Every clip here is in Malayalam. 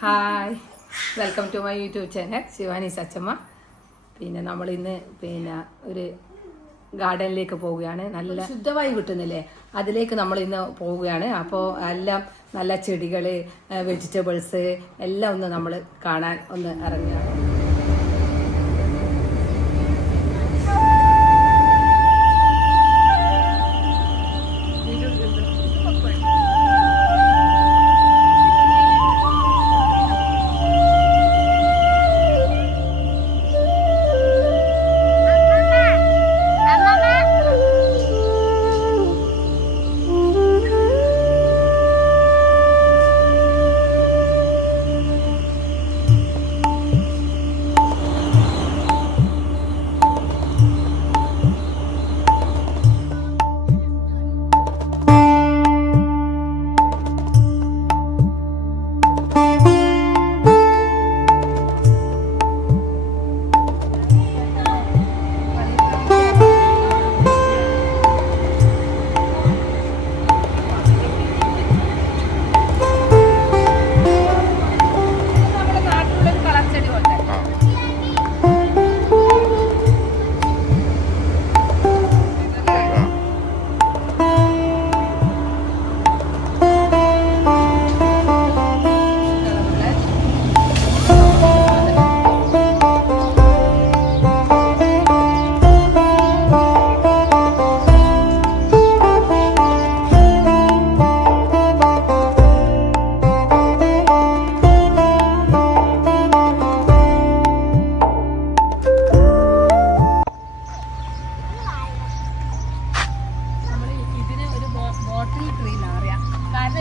Hi, welcome to my YouTube channel Shivani Sachamma. നമ്മൾ ഇന്ന് ഒരു ഗാർഡനിലേക്ക് പോവുകയാണ്. നല്ല ശുദ്ധമായി കിട്ടുന്നില്ലേ, അതിലേക്ക് നമ്മൾ ഇന്ന് പോവുകയാണ്. അപ്പോൾ എല്ലാം നല്ല ചെടികൾ, വെജിറ്റബിൾസ് എല്ലാം ഒന്ന് നമ്മൾ കാണാൻ ഒന്ന് ഇറങ്ങുകയാണ്.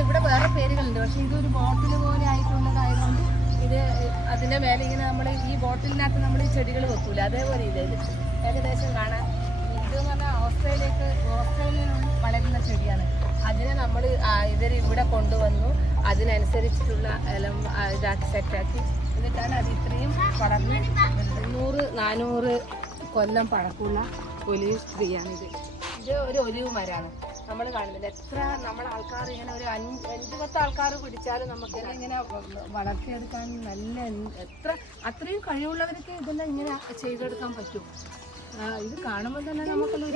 ഇവിടെ വേറെ പേരുകളുണ്ട്, പക്ഷെ ഇതൊരു ബോട്ടിൽ പോലെ ആയിട്ടുള്ളതായതുകൊണ്ട് ഇത് അതിന്റെ മേലെ ഇങ്ങനെ നമ്മൾ ഈ ബോട്ടിലിനകത്ത് നമ്മൾ ഈ ചെടികൾ വെക്കൂല, അതേപോലെ ഇല്ല. ഇത് ഏകദേശം കാണാൻ ഇതെന്ന് പറഞ്ഞാൽ ഓസ്ട്രേലിയയിൽ വളരുന്ന ചെടിയാണ്. അതിനെ നമ്മൾ ഇവിടെ കൊണ്ടുവന്നു, അതിനനുസരിച്ചിട്ടുള്ള എല്ലാം ഇതാക്കി സെറ്റാക്കി എന്നിട്ടാണ് അത് ഇത്രയും വളർന്ന് 300-400 കൊല്ലം പഴക്കമുള്ള ഒലിവ് ട്രീയാണിത്. ഇത് ഒരു ഒലിവ് മരമാണ്. നമ്മൾ കാണുന്നില്ല എത്ര നമ്മളെ ആൾക്കാർ ഇങ്ങനെ ഒരു 5-10 ആൾക്കാർ പിടിച്ചാലും നമുക്ക് ഇങ്ങനെ വളർത്തിയെടുക്കാൻ നല്ല അത്രയും കഴിവുള്ളവർക്ക് ഇതെല്ലാം ഇങ്ങനെ ചെയ്തെടുക്കാൻ പറ്റും. ഇത് കാണുമ്പോൾ തന്നെ നമുക്കൊരു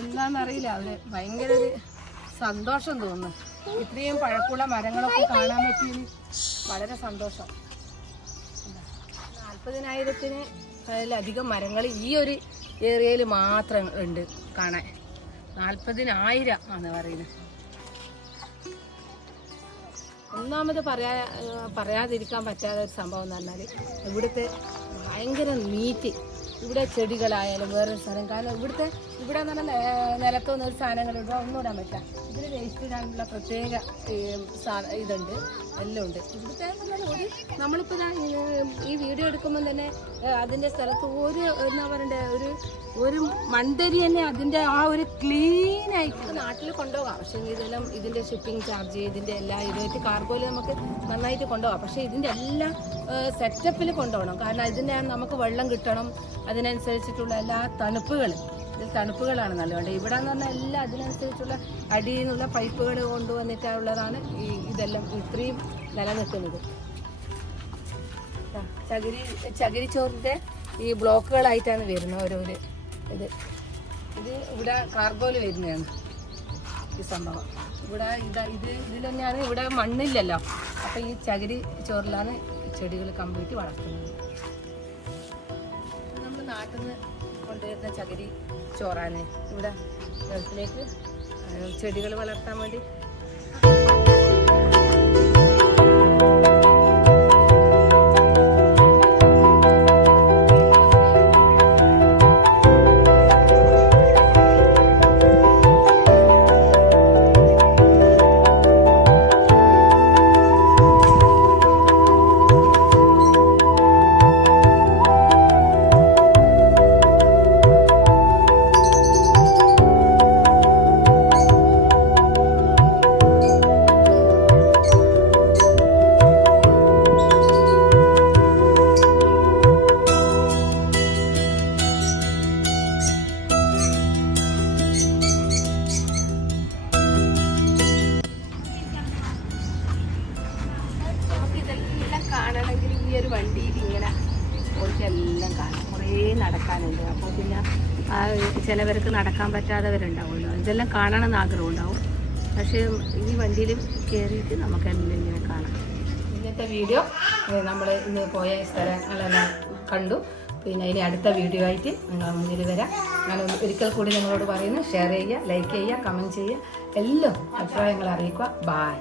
എന്താണെന്നറിയില്ല, ഭയങ്കര ഒരു സന്തോഷം തോന്നുന്നു. ഇത്രയും പഴക്കമുള്ള മരങ്ങളൊക്കെ കാണാൻ പറ്റിയത് വളരെ സന്തോഷം. 40,000-ത്തിലധികം മരങ്ങൾ ഈ ഒരു ഏരിയയിൽ മാത്രം ഉണ്ട് കാണാൻ. 40,000 ആണ് പറയുന്നത്. ഒന്നാമത് പറയാതിരിക്കാൻ പറ്റാത്ത ഒരു സംഭവം എന്ന് പറഞ്ഞാൽ ഇവിടുത്തെ ഭയങ്കര നീറ്റ്. ഇവിടെ ചെടികളായാലും വേറൊരു സാധനം, കാരണം ഇവിടെ എന്ന് പറഞ്ഞാൽ നിലത്തൊന്നും ഒരു സാധനങ്ങൾ ഇവിടെ ഒന്നും ഇടാൻ പറ്റില്ല. ഇതിൽ വേസ്റ്റ് ഇടാനുള്ള പ്രത്യേക ഇതുണ്ട്, എല്ലാം ഉണ്ട് ഇവിടുത്തെ. നമ്മളിപ്പോൾ ഈ വീഡിയോ എടുക്കുമ്പോൾ തന്നെ അതിൻ്റെ സ്ഥലത്ത് എന്താ പറയണ്ടേ, ഒരു മൺതരി തന്നെ അതിൻ്റെ ആ ഒരു ക്ലീനായിട്ട് നാട്ടിൽ കൊണ്ടുപോകാം. പക്ഷേ ഇതെല്ലാം ഇതിൻ്റെ ഷിപ്പിംഗ് ചാർജ്, ഇതിൻ്റെ എല്ലാ ഇതായിട്ട് കാർഗോയിൽ നമുക്ക് നന്നായിട്ട് കൊണ്ടുപോകാം. പക്ഷേ ഇതിൻ്റെ എല്ലാ സെറ്റപ്പിൽ കൊണ്ടുപോകണം, കാരണം ഇതിൻ്റെ നമുക്ക് വെള്ളം കിട്ടണം, അതിനനുസരിച്ചിട്ടുള്ള എല്ലാ ഇതിൽ തണുപ്പുകളാണ് നല്ലതുകൊണ്ട്. ഇവിടെ എന്ന് പറഞ്ഞാൽ എല്ലാം അതിനനുസരിച്ചുള്ള അടിയിൽ നിന്നുള്ള പൈപ്പുകൾ കൊണ്ടുവന്നിട്ടുള്ളതാണ് ഇതെല്ലാം ഇത്രയും നിലനിൽക്കുന്നത്. ചകിരിച്ചോറിൻ്റെ ഈ ബ്ലോക്കുകളായിട്ടാണ് വരുന്നത് ഓരോരു ഇത് ഇവിടെ കാർഗോയിൽ വരുന്നതാണ് ഈ സംഭവം. ഇവിടെ ഇതിൽ തന്നെയാണ്, ഇവിടെ മണ്ണില്ലല്ലോ, അപ്പോൾ ഈ ചകിരി ചോറിലാണ് ചെടികൾ കംപ്ലീറ്റ് വളർത്തുന്നത്. നമ്മൾ നാട്ടിൽ നിന്ന് കൊണ്ടുവരുന്ന ചകിരി ചോറാണ് ഇവിടെ ഗൾഫിലേക്ക് ചെടികൾ വളർത്താൻ വേണ്ടി. ഈ ഒരു വണ്ടിയിൽ ഇങ്ങനെ ഓടിക്കെല്ലാം കാണാം. കുറേ നടക്കാനുണ്ട്. അപ്പോൾ പിന്നെ ചിലവർക്ക് നടക്കാൻ പറ്റാത്തവരുണ്ടാവുമല്ലോ, ഇതെല്ലാം കാണണമെന്ന് ആഗ്രഹം ഉണ്ടാവും. പക്ഷേ ഈ വണ്ടിയിൽ കയറിയിട്ട് നമുക്കെല്ലാം ഇങ്ങനെ കാണാം. ഇന്നത്തെ വീഡിയോ നമ്മൾ ഇന്ന് പോയ സ്ഥലങ്ങളെല്ലാം കണ്ടു. പിന്നെ ഇനി അടുത്ത വീഡിയോ ആയിട്ട് നിങ്ങളെ മുന്നിൽ വരാം. ഞാൻ ഒരിക്കൽ കൂടി നിങ്ങളോട് പറയുന്നു, ഷെയർ ചെയ്യുക, ലൈക്ക് ചെയ്യുക, കമൻറ്റ് ചെയ്യുക, എല്ലാം അഭിപ്രായങ്ങൾ അറിയിക്കുക. ബായ്.